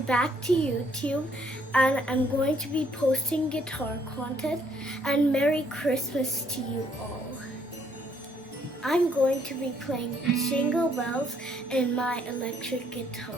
I'm back to YouTube and I'm going to be posting guitar content, and Merry Christmas to you all. I'm going to be playing Jingle Bells in my electric guitar.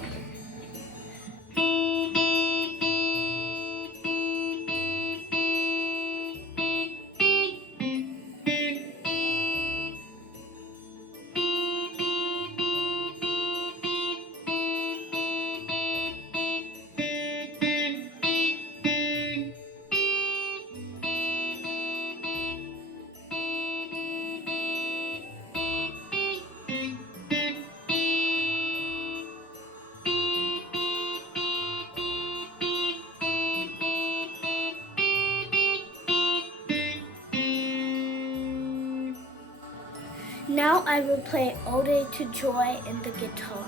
Now I will play Ode to Joy in the guitar.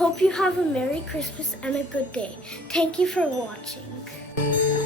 Hope you have a Merry Christmas and a good day. Thank you for watching.